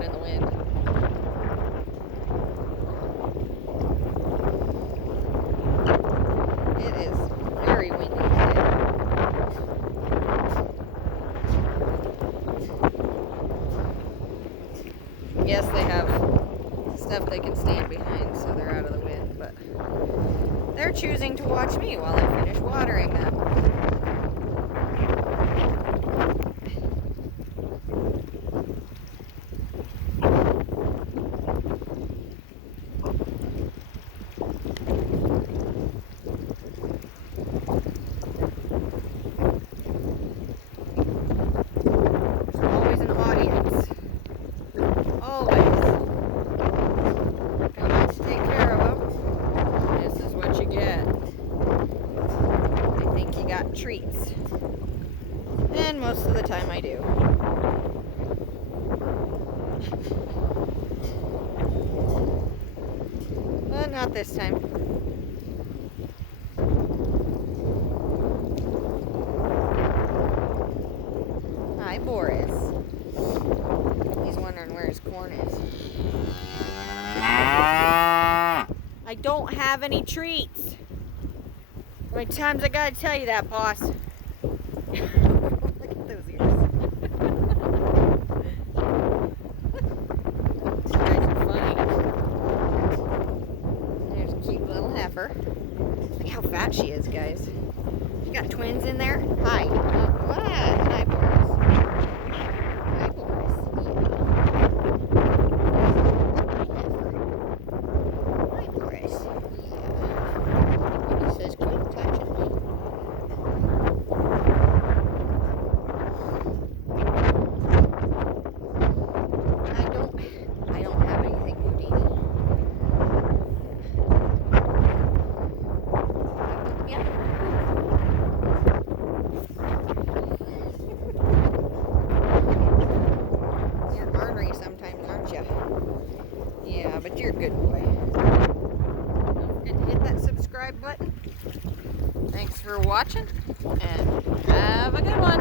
blowing in the wind. It is very windy today. Yes, they have stuff they can stand behind so they're out of the wind, but they're choosing to watch me while I finish watering them. There's always an audience. Always. Got to take care of them. This is what you get. I think you got treats. And most of the time I do. But not this time. Hi, Boris. He's wondering where his corn is. I don't have any treats. How many times I gotta tell you that, boss? Look at those ears. These guys are funny. There's a cute little heifer. Look how fat she is, guys. You got twins in there? Hi. What? Hi, Boris. Hi, Boris. Hi, Boris. Yeah. He says, quit touching me. I don't have anything, Houdini. Yeah. You're ornery sometimes, aren't you? Yeah, but you're a good boy. Don't forget to hit that subscribe button. Thanks for watching, and have a good one.